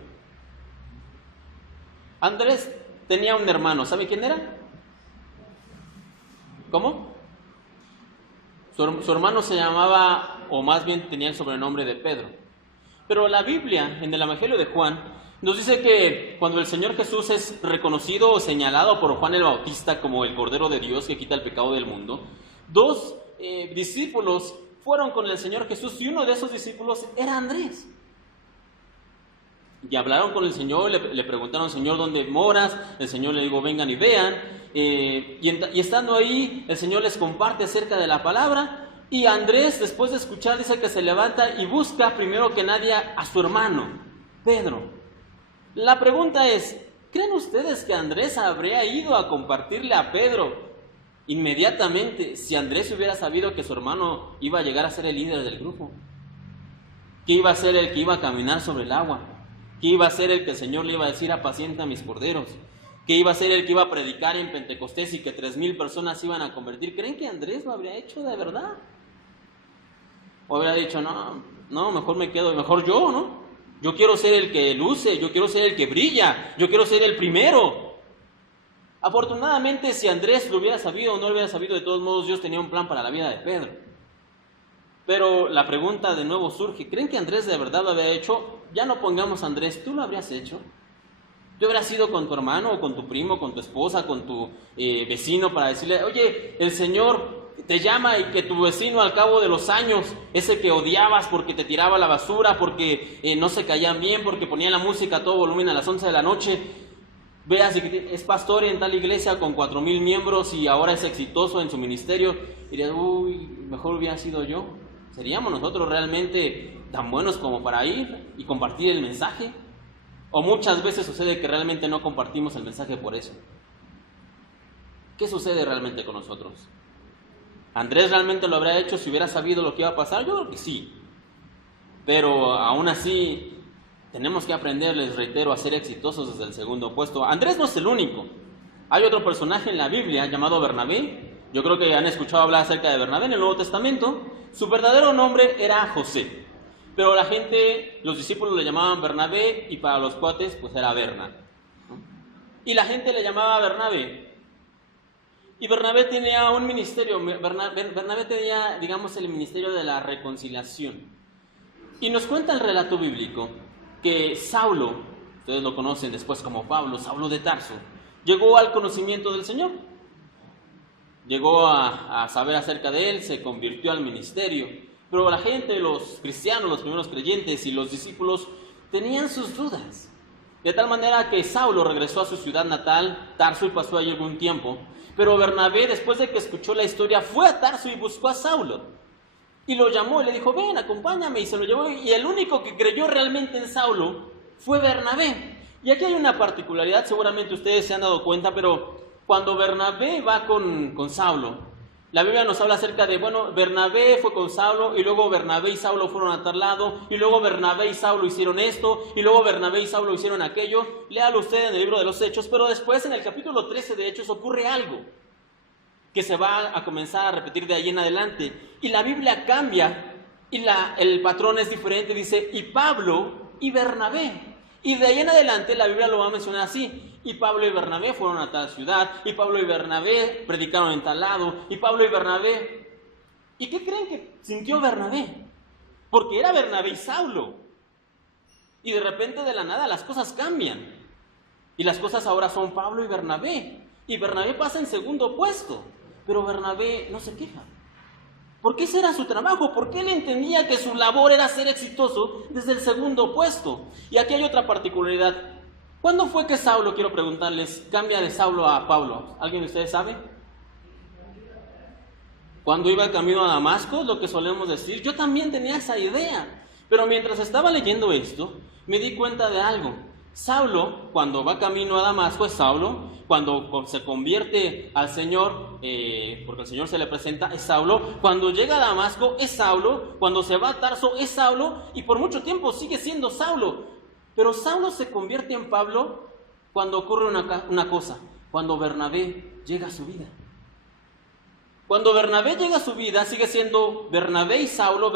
Andrés tenía un hermano, ¿sabe quién era? ¿Cómo? Su hermano se llamaba, o más bien tenía el sobrenombre de Pedro. Pero la Biblia, en el Evangelio de Juan, nos dice que cuando el Señor Jesús es reconocido o señalado por Juan el Bautista como el Cordero de Dios que quita el pecado del mundo, dos discípulos fueron con el Señor Jesús, y uno de esos discípulos era Andrés. Y hablaron con el Señor, le preguntaron: Señor, ¿dónde moras? El Señor le dijo: vengan y vean. Y estando ahí, el Señor les comparte acerca de la palabra, y Andrés, después de escuchar, dice que se levanta y busca primero que nadie a su hermano, Pedro. La pregunta es: ¿creen ustedes que Andrés habría ido a compartirle a Pedro inmediatamente si Andrés hubiera sabido que su hermano iba a llegar a ser el líder del grupo? Que iba a ser el que iba a caminar sobre el agua, que iba a ser el que el Señor le iba a decir: apacienta mis corderos, que iba a ser el que iba a predicar en Pentecostés y que 3,000 personas iban a convertir. ¿Creen que Andrés lo habría hecho de verdad? O habría dicho: no, mejor me quedo, mejor yo, ¿no? Yo quiero ser el que luce, yo quiero ser el que brilla, yo quiero ser el primero. Afortunadamente, si Andrés lo hubiera sabido o no lo hubiera sabido, de todos modos Dios tenía un plan para la vida de Pedro. Pero la pregunta de nuevo surge: ¿creen que Andrés de verdad lo había hecho? Ya no pongamos a Andrés, ¿tú lo habrías hecho? ¿Tú habrías ido con tu hermano o con tu primo, con tu esposa, con tu vecino para decirle: oye, el Señor te llama, y que tu vecino al cabo de los años, ese que odiabas porque te tiraba la basura, porque no se caían bien, porque ponía la música a todo volumen a las 11 de la noche, veas que es pastor en tal iglesia con 4,000 miembros y ahora es exitoso en su ministerio, y dirías: uy, mejor hubiera sido yo? ¿Seríamos nosotros realmente tan buenos como para ir y compartir el mensaje? ¿O muchas veces sucede que realmente no compartimos el mensaje por eso? ¿Qué sucede realmente con nosotros? ¿Andrés realmente lo habría hecho si hubiera sabido lo que iba a pasar? Yo creo que sí. Pero aún así, tenemos que aprender, les reitero, a ser exitosos desde el segundo puesto. Andrés no es el único. Hay otro personaje en la Biblia llamado Bernabé. Yo creo que han escuchado hablar acerca de Bernabé en el Nuevo Testamento. Su verdadero nombre era José. Pero la gente, los discípulos le llamaban Bernabé y para los cuates pues era Berna. Y la gente le llamaba Bernabé. Y Bernabé tenía un ministerio. Bernabé tenía, digamos, el ministerio de la reconciliación. Y nos cuenta el relato bíblico que Saulo, ustedes lo conocen después como Pablo, Saulo de Tarso, llegó al conocimiento del Señor. Llegó a saber acerca de él, se convirtió al ministerio. Pero la gente, los cristianos, los primeros creyentes y los discípulos tenían sus dudas. De tal manera que Saulo regresó a su ciudad natal, Tarso, y pasó allí algún tiempo. Pero Bernabé, después de que escuchó la historia, fue a Tarso y buscó a Saulo. Y lo llamó y le dijo, ven, acompáñame, y se lo llevó. Y el único que creyó realmente en Saulo fue Bernabé. Y aquí hay una particularidad, seguramente ustedes se han dado cuenta, pero cuando Bernabé va con Saulo, la Biblia nos habla acerca de, Bernabé fue con Saulo, y luego Bernabé y Saulo fueron a tal lado, y luego Bernabé y Saulo hicieron esto, y luego Bernabé y Saulo hicieron aquello. Léalo usted en el libro de los Hechos, pero después en el capítulo 13 de Hechos ocurre algo que se va a comenzar a repetir de ahí en adelante. Y la Biblia cambia, y el patrón es diferente, dice, y Pablo y Bernabé. Y de ahí en adelante la Biblia lo va a mencionar así. Y Pablo y Bernabé fueron a tal ciudad, y Pablo y Bernabé predicaron en tal lado, y Pablo y Bernabé... ¿Y qué creen que sintió Bernabé? Porque era Bernabé y Saulo. Y de repente de la nada las cosas cambian. Y las cosas ahora son Pablo y Bernabé. Y Bernabé pasa en segundo puesto. Pero Bernabé no se queja. Porque ese era su trabajo, porque él entendía que su labor era ser exitoso desde el segundo puesto. Y aquí hay otra particularidad. ¿Cuándo fue que Saulo, quiero preguntarles, cambia de Saulo a Pablo? ¿Alguien de ustedes sabe? Cuando iba camino a Damasco, es lo que solemos decir. Yo también tenía esa idea. Pero mientras estaba leyendo esto, me di cuenta de algo. Saulo, cuando va camino a Damasco, es Saulo. Cuando se convierte al Señor, porque el Señor se le presenta, es Saulo. Cuando llega a Damasco, es Saulo. Cuando se va a Tarso, es Saulo. Y por mucho tiempo sigue siendo Saulo. Pero Saulo se convierte en Pablo cuando ocurre una cosa, cuando Bernabé llega a su vida. Cuando Bernabé llega a su vida, sigue siendo Bernabé y Saulo,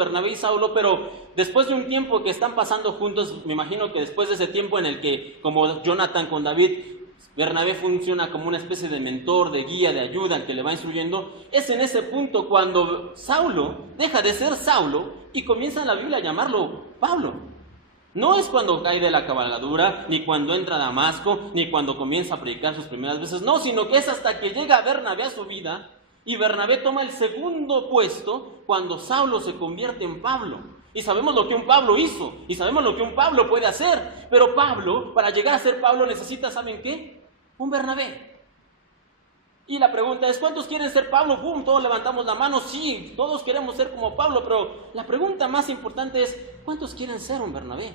pero después de un tiempo que están pasando juntos, me imagino que después de ese tiempo en el que, como Jonathan con David, Bernabé funciona como una especie de mentor, de guía, de ayuda, que le va instruyendo, es en ese punto cuando Saulo deja de ser Saulo y comienza en la Biblia a llamarlo Pablo. No es cuando cae de la cabalgadura, ni cuando entra a Damasco, ni cuando comienza a predicar sus primeras veces, no, sino que es hasta que llega Bernabé a su vida, y Bernabé toma el segundo puesto cuando Saulo se convierte en Pablo. Y sabemos lo que un Pablo hizo, y sabemos lo que un Pablo puede hacer, pero Pablo, para llegar a ser Pablo, necesita, ¿saben qué? Un Bernabé. Y la pregunta es, ¿cuántos quieren ser Pablo? ¡Pum! Todos levantamos la mano, sí, todos queremos ser como Pablo, pero la pregunta más importante es, ¿cuántos quieren ser un Bernabé?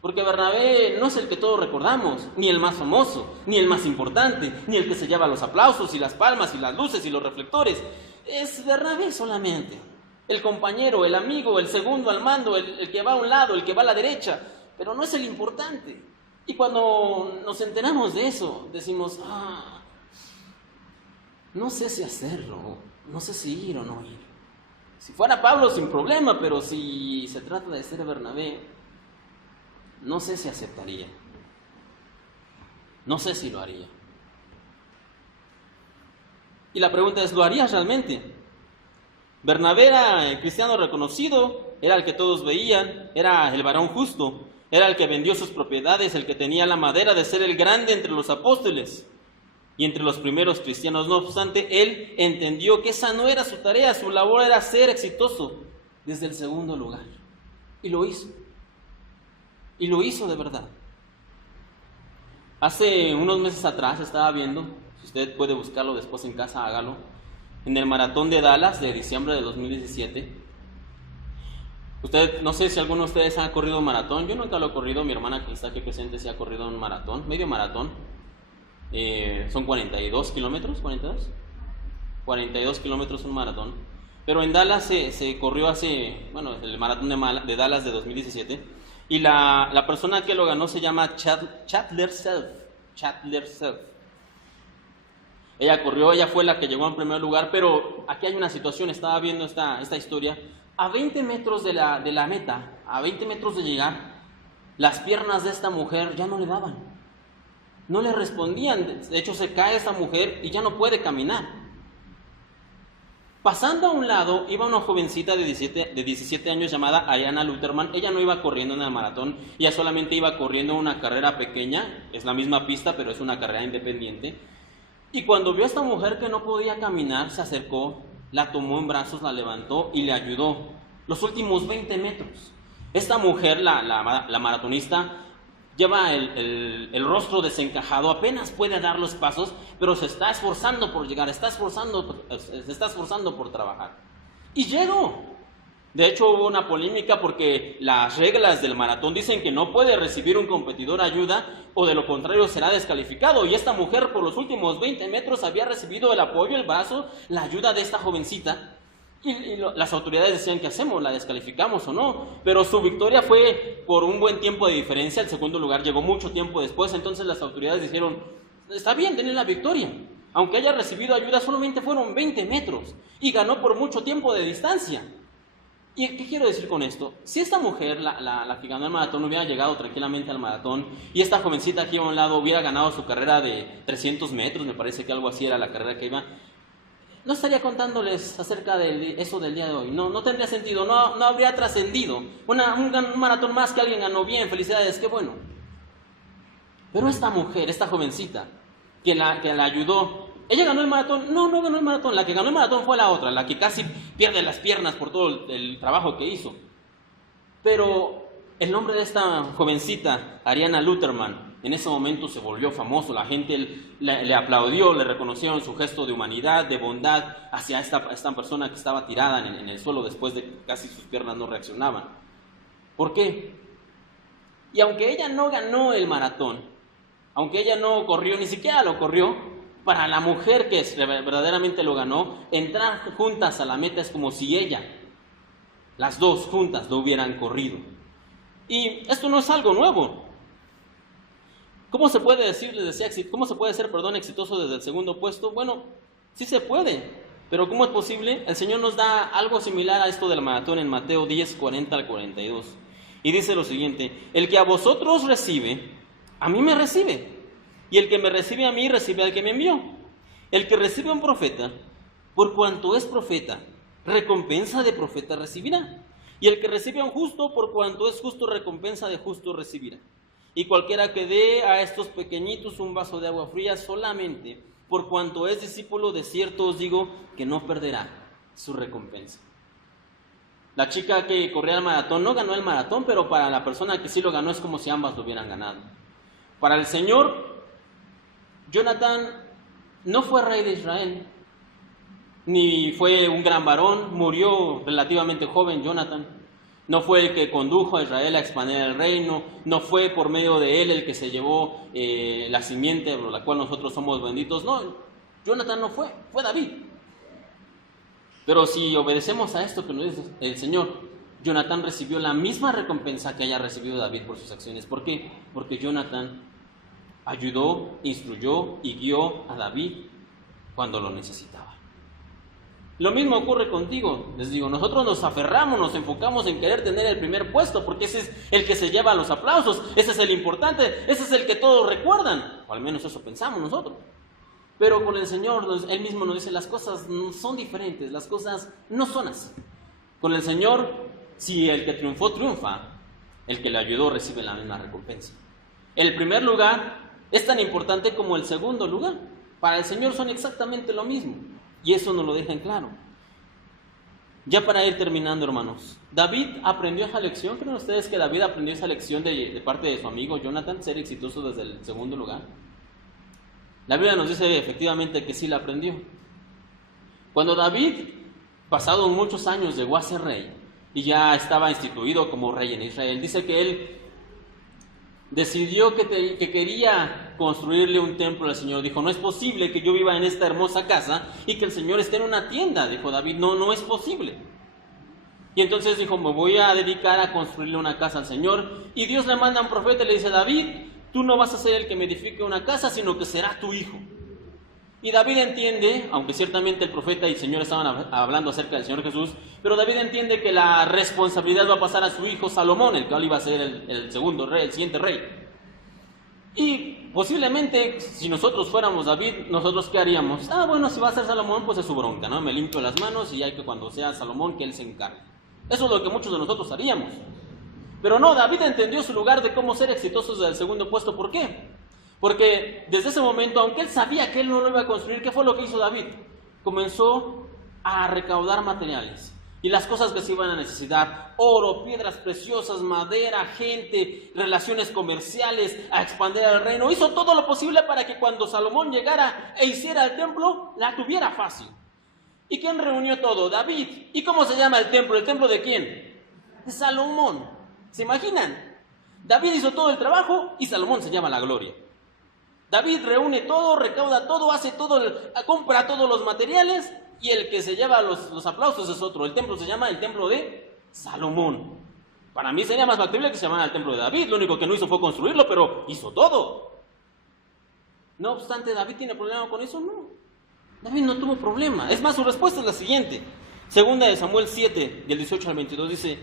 Porque Bernabé no es el que todos recordamos, ni el más famoso, ni el más importante, ni el que se lleva los aplausos y las palmas y las luces y los reflectores. Es Bernabé solamente, el compañero, el amigo, el segundo al mando, el que va a un lado, el que va a la derecha, pero no es el importante. Y cuando nos enteramos de eso, decimos, no sé si hacerlo, no sé si ir o no ir. Si fuera Pablo sin problema, pero si se trata de ser Bernabé, no sé si aceptaría. No sé si lo haría. Y la pregunta es, ¿lo harías realmente? Bernabé era el cristiano reconocido, era el que todos veían, era el varón justo, era el que vendió sus propiedades, el que tenía la madera de ser el grande entre los apóstoles y entre los primeros cristianos. No obstante, él entendió que esa no era su tarea, su labor era ser exitoso desde el segundo lugar. Y lo hizo. Y lo hizo de verdad. Hace unos meses atrás estaba viendo, si usted puede buscarlo después en casa, hágalo, en el maratón de Dallas de diciembre de 2017. No sé si alguno de ustedes ha corrido un maratón. Yo nunca lo he corrido. Mi hermana que está aquí presente sí ha corrido un maratón, medio maratón. Son 42 kilómetros, 42. 42 kilómetros un maratón. Pero en Dallas se corrió el maratón de Dallas de 2017. Y la persona que lo ganó se llama Chandler Self. Ella fue la que llegó en primer lugar, pero aquí hay una situación, estaba viendo esta historia. A 20 metros de la meta, a 20 metros de llegar, las piernas de esta mujer ya no le daban, no le respondían. De hecho, se cae esta mujer y ya no puede caminar. Pasando a un lado, iba una jovencita de 17 años llamada Ariana Luterman. Ella no iba corriendo en el maratón, ella solamente iba corriendo una carrera pequeña, es la misma pista, pero es una carrera independiente. Y cuando vio a esta mujer que no podía caminar, se acercó, la tomó en brazos, la levantó y le ayudó los últimos 20 metros. Esta mujer, la maratonista, lleva el rostro desencajado, apenas puede dar los pasos, pero se está esforzando por llegar, se está esforzando por trabajar. Y llegó. De hecho, hubo una polémica porque las reglas del maratón dicen que no puede recibir un competidor ayuda o de lo contrario será descalificado. Y esta mujer por los últimos 20 metros había recibido el apoyo, el brazo, la ayuda de esta jovencita. Y las autoridades decían, ¿qué hacemos? ¿La descalificamos o no? Pero su victoria fue por un buen tiempo de diferencia. El segundo lugar llegó mucho tiempo después. Entonces las autoridades dijeron, está bien, denle la victoria. Aunque haya recibido ayuda, solamente fueron 20 metros. Y ganó por mucho tiempo de distancia. ¿Y qué quiero decir con esto? Si esta mujer, la que ganó el maratón, hubiera llegado tranquilamente al maratón y esta jovencita aquí a un lado hubiera ganado su carrera de 300 metros, me parece que algo así era la carrera que iba, no estaría contándoles acerca de eso del día de hoy. No tendría sentido, no habría trascendido. Un maratón más que alguien ganó bien, felicidades, qué bueno. Pero esta mujer, esta jovencita, que la ayudó, ella ganó el maratón. No ganó el maratón. La que ganó el maratón fue la otra, la que casi pierde las piernas por todo el trabajo que hizo. Pero el nombre de esta jovencita, Ariana Luterman, en ese momento se volvió famoso. La gente le aplaudió, le reconocieron su gesto de humanidad, de bondad hacia esta persona que estaba tirada en el suelo después de que casi sus piernas no reaccionaban. ¿Por qué? Y aunque ella no ganó el maratón, aunque ella no corrió, ni siquiera lo corrió, para la mujer que verdaderamente lo ganó, entrar juntas a la meta es como si las dos juntas, lo hubieran corrido. Y esto no es algo nuevo. ¿Cómo se puede ser, exitoso desde el segundo puesto? Bueno, sí se puede, pero ¿cómo es posible? El Señor nos da algo similar a esto del maratón en Mateo 10, 40 al 42. Y dice lo siguiente: el que a vosotros recibe, a mí me recibe. Y el que me recibe a mí, recibe al que me envió. El que recibe a un profeta, por cuanto es profeta, recompensa de profeta recibirá. Y el que recibe a un justo, por cuanto es justo, recompensa de justo recibirá. Y cualquiera que dé a estos pequeñitos un vaso de agua fría solamente, por cuanto es discípulo, de cierto os digo que no perderá su recompensa. La chica que corría el maratón no ganó el maratón, pero para la persona que sí lo ganó es como si ambas lo hubieran ganado. Para el Señor, Jonathan no fue rey de Israel, ni fue un gran varón, murió relativamente joven Jonathan. No fue el que condujo a Israel a expandir el reino, no fue por medio de él el que se llevó la simiente por la cual nosotros somos benditos. No, Jonathan no fue David. Pero si obedecemos a esto que nos dice el Señor, Jonathan recibió la misma recompensa que haya recibido David por sus acciones. ¿Por qué? Porque Jonathan ayudó, instruyó y guió a David cuando lo necesitaba. Lo mismo ocurre contigo. Les digo, nosotros nos aferramos, nos enfocamos en querer tener el primer puesto, porque ese es el que se lleva los aplausos, ese es el importante, ese es el que todos recuerdan, o al menos eso pensamos nosotros. Pero con el Señor, Él mismo nos dice, las cosas son diferentes, las cosas no son así. Con el Señor, si el que triunfó, triunfa, el que le ayudó recibe la misma recompensa. El primer lugar es tan importante como el segundo lugar. Para el Señor son exactamente lo mismo. Y eso nos lo deja en claro. Ya para ir terminando, hermanos, David aprendió esa lección. ¿Creen ustedes que David aprendió esa lección de parte de su amigo Jonathan, ser exitoso desde el segundo lugar? La Biblia nos dice efectivamente que sí la aprendió. Cuando David, pasados muchos años, llegó a ser rey y ya estaba instituido como rey en Israel, dice que él decidió que quería construirle un templo al Señor. Dijo, no es posible que yo viva en esta hermosa casa y que el Señor esté en una tienda. Dijo David, no es posible. Y entonces dijo, me voy a dedicar a construirle una casa al Señor. Y Dios le manda a un profeta y le dice, David, tú no vas a ser el que me edifique una casa, sino que será tu hijo. Y David entiende, aunque ciertamente el profeta y el Señor estaban hablando acerca del Señor Jesús, pero David entiende que la responsabilidad va a pasar a su hijo Salomón, el cual iba a ser el segundo rey, el siguiente rey. Y posiblemente, si nosotros fuéramos David, ¿nosotros qué haríamos? Bueno, si va a ser Salomón, pues es su bronca, ¿no? Me limpio las manos y hay que cuando sea Salomón, que él se encargue. Eso es lo que muchos de nosotros haríamos. Pero no, David entendió su lugar de cómo ser exitosos del segundo puesto. ¿Por qué? Porque desde ese momento, aunque él sabía que él no lo iba a construir, ¿qué fue lo que hizo David? Comenzó a recaudar materiales y las cosas que se iban a necesitar: oro, piedras preciosas, madera, gente, relaciones comerciales, a expandir el reino. Hizo todo lo posible para que cuando Salomón llegara e hiciera el templo, la tuviera fácil. ¿Y quién reunió todo? David. ¿Y cómo se llama el templo? ¿El templo de quién? De Salomón. ¿Se imaginan? David hizo todo el trabajo y Salomón se llama la gloria. David reúne todo, recauda todo, hace todo, compra todos los materiales, y el que se lleva los aplausos es otro. El templo se llama el templo de Salomón. Para mí sería más factible que se llamara el templo de David. Lo único que no hizo fue construirlo, pero hizo todo. No obstante, ¿David tiene problema con eso? No. David no tuvo problema. Es más, su respuesta es la siguiente. Segunda de Samuel 7, del 18 al 22, dice: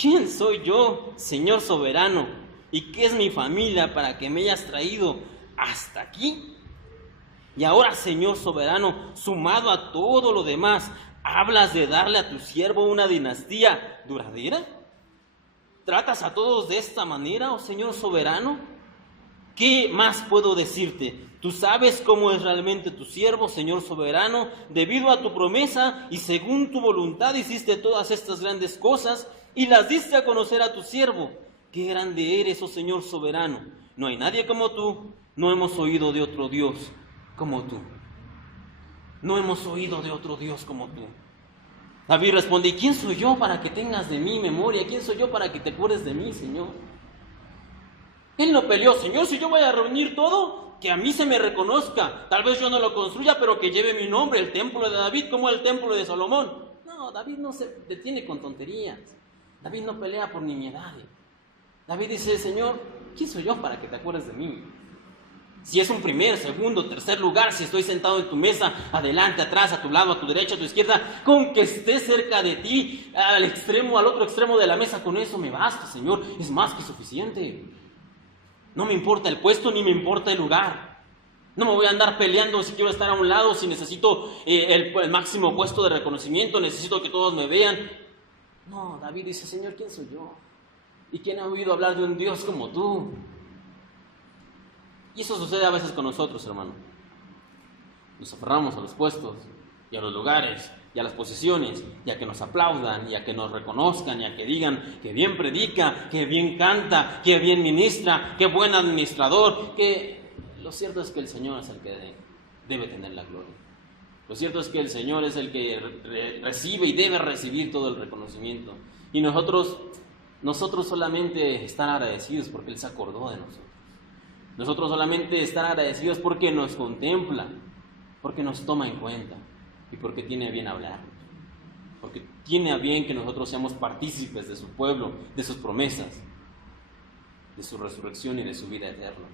¿quién soy yo, Señor soberano? ¿Y qué es mi familia para que me hayas traído hasta aquí? Y ahora, Señor soberano, sumado a todo lo demás, ¿hablas de darle a tu siervo una dinastía duradera? ¿Tratas a todos de esta manera, oh Señor soberano? ¿Qué más puedo decirte? Tú sabes cómo es realmente tu siervo, Señor soberano. Debido a tu promesa y según tu voluntad hiciste todas estas grandes cosas y las diste a conocer a tu siervo. ¡Qué grande eres, oh Señor soberano! No hay nadie como tú. No hemos oído de otro Dios como tú. No hemos oído de otro Dios como tú. David responde: ¿y quién soy yo para que tengas de mí memoria? ¿Quién soy yo para que te acuerdes de mí, Señor? Él no peleó: Señor, si yo voy a reunir todo, que a mí se me reconozca. Tal vez yo no lo construya, pero que lleve mi nombre, el templo de David, como el templo de Salomón. No, David no se detiene con tonterías. David no pelea por nimiedades. David dice: Señor, ¿quién soy yo para que te acuerdes de mí? Si es un primer, segundo, tercer lugar, si estoy sentado en tu mesa, adelante, atrás, a tu lado, a tu derecha, a tu izquierda, con que esté cerca de ti, al otro extremo de la mesa, con eso me basta, Señor, es más que suficiente. No me importa el puesto, ni me importa el lugar. No me voy a andar peleando si quiero estar a un lado, si necesito el máximo puesto de reconocimiento, necesito que todos me vean. No, David dice: Señor, ¿quién soy yo? ¿Y quién ha oído hablar de un Dios como tú? Y eso sucede a veces con nosotros, hermano. Nos aferramos a los puestos y a los lugares y a las posiciones, y a que nos aplaudan, y a que nos reconozcan, y a que digan que bien predica, que bien canta, que bien ministra, que buen administrador, que lo cierto es que el Señor es el que debe tener la gloria. Lo cierto es que el Señor es el que recibe y debe recibir todo el reconocimiento. Y nosotros solamente estar agradecidos porque Él se acordó de nosotros. Nosotros solamente estar agradecidos porque nos contempla, porque nos toma en cuenta y porque tiene a bien hablar, porque tiene a bien que nosotros seamos partícipes de su pueblo, de sus promesas, de su resurrección y de su vida eterna.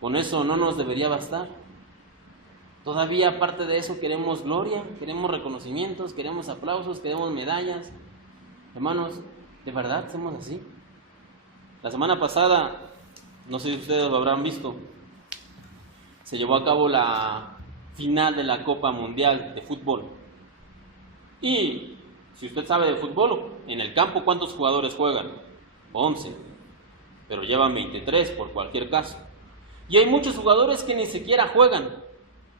Con eso no nos debería bastar. Todavía aparte de eso queremos gloria, queremos reconocimientos, queremos aplausos, queremos medallas. Hermanos, ¿de verdad somos así? La semana pasada, no sé si ustedes lo habrán visto, se llevó a cabo la final de la Copa Mundial de Fútbol. Y si usted sabe de fútbol, en el campo, ¿cuántos jugadores juegan? 11, pero llevan 23 por cualquier caso. Y hay muchos jugadores que ni siquiera juegan.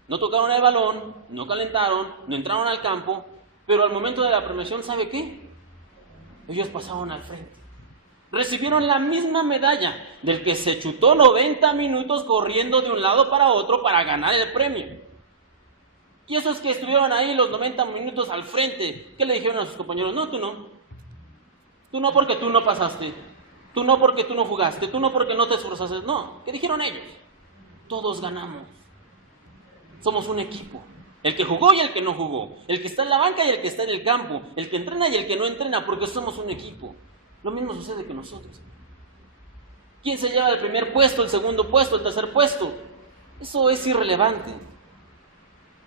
No tocaron el balón, no calentaron, no entraron al campo, pero al momento de la premiación, ¿sabe qué? Ellos pasaron al frente. Recibieron la misma medalla del que se chutó 90 minutos corriendo de un lado para otro para ganar el premio. Y esos que estuvieron ahí los 90 minutos al frente, ¿qué le dijeron a sus compañeros? No, tú no. Tú no, porque tú no pasaste. Tú no porque tú no jugaste, tú no porque no te esforzaste. No, ¿qué dijeron ellos? Todos ganamos. Somos un equipo. El que jugó y el que no jugó. El que está en la banca y el que está en el campo. El que entrena y el que no entrena, porque somos un equipo. Lo mismo sucede con nosotros. ¿Quién se lleva el primer puesto, el segundo puesto, el tercer puesto? Eso es irrelevante.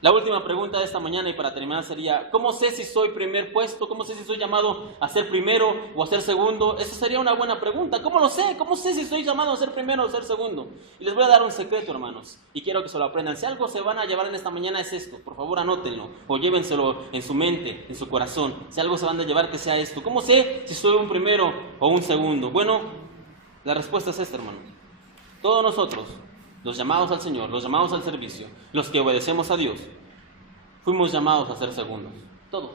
La última pregunta de esta mañana y para terminar sería, ¿cómo sé si soy primer puesto? ¿Cómo sé si soy llamado a ser primero o a ser segundo? Esa sería una buena pregunta. ¿Cómo lo sé? ¿Cómo sé si soy llamado a ser primero o a ser segundo? Y les voy a dar un secreto, hermanos, y quiero que se lo aprendan. Si algo se van a llevar en esta mañana es esto. Por favor, anótenlo o llévenselo en su mente, en su corazón. Si algo se van a llevar, que sea esto. ¿Cómo sé si soy un primero o un segundo? Bueno, la respuesta es esta, hermano. Todos nosotros, los llamados al Señor, los llamados al servicio, los que obedecemos a Dios, fuimos llamados a ser segundos, todos,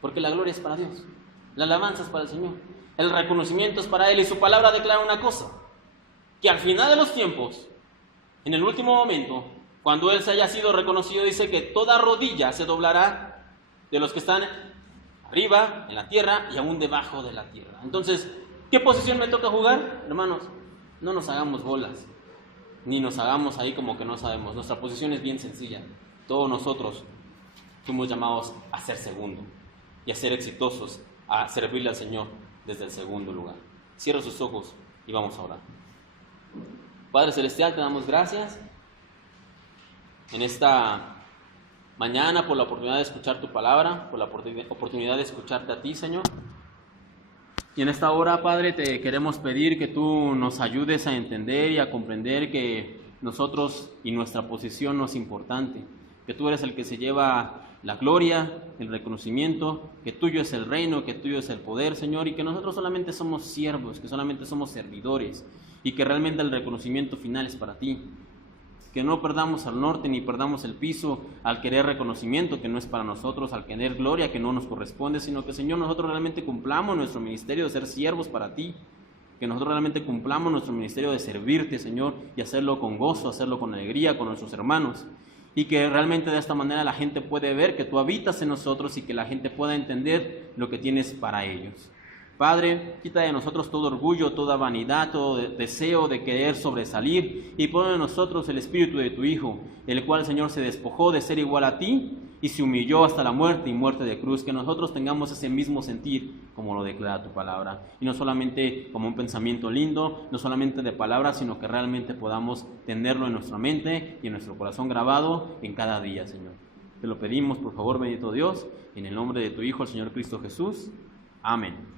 porque la gloria es para Dios, la alabanza es para el Señor, el reconocimiento es para Él, y su palabra declara una cosa, que al final de los tiempos, en el último momento, cuando Él se haya sido reconocido, dice que toda rodilla se doblará de los que están arriba, en la tierra, y aún debajo de la tierra. Entonces, ¿qué posición me toca jugar? Hermanos, no nos hagamos bolas, ni nos hagamos ahí como que no sabemos. Nuestra posición es bien sencilla. Todos nosotros fuimos llamados a ser segundo y a ser exitosos, a servirle al Señor desde el segundo lugar. Cierra sus ojos y vamos a orar. Padre Celestial, te damos gracias en esta mañana por la oportunidad de escuchar tu palabra, por la oportunidad de escucharte a ti, Señor. Y en esta hora, Padre, te queremos pedir que tú nos ayudes a entender y a comprender que nosotros y nuestra posición no es importante, que tú eres el que se lleva la gloria, el reconocimiento, que tuyo es el reino, que tuyo es el poder, Señor, y que nosotros solamente somos siervos, que solamente somos servidores, y que realmente el reconocimiento final es para ti. Que no perdamos al norte ni perdamos el piso al querer reconocimiento que no es para nosotros, al querer gloria que no nos corresponde, sino que, Señor, nosotros realmente cumplamos nuestro ministerio de ser siervos para ti, que nosotros realmente cumplamos nuestro ministerio de servirte, Señor, y hacerlo con gozo, hacerlo con alegría con nuestros hermanos, y que realmente de esta manera la gente puede ver que tú habitas en nosotros y que la gente pueda entender lo que tienes para ellos. Padre, quita de nosotros todo orgullo, toda vanidad, todo deseo de querer sobresalir, y pon en nosotros el espíritu de tu Hijo, el cual, Señor, se despojó de ser igual a ti y se humilló hasta la muerte y muerte de cruz. Que nosotros tengamos ese mismo sentir como lo declara tu palabra, y no solamente como un pensamiento lindo, no solamente de palabras, sino que realmente podamos tenerlo en nuestra mente y en nuestro corazón grabado en cada día, Señor. Te lo pedimos, por favor, bendito Dios, en el nombre de tu Hijo, el Señor Cristo Jesús. Amén.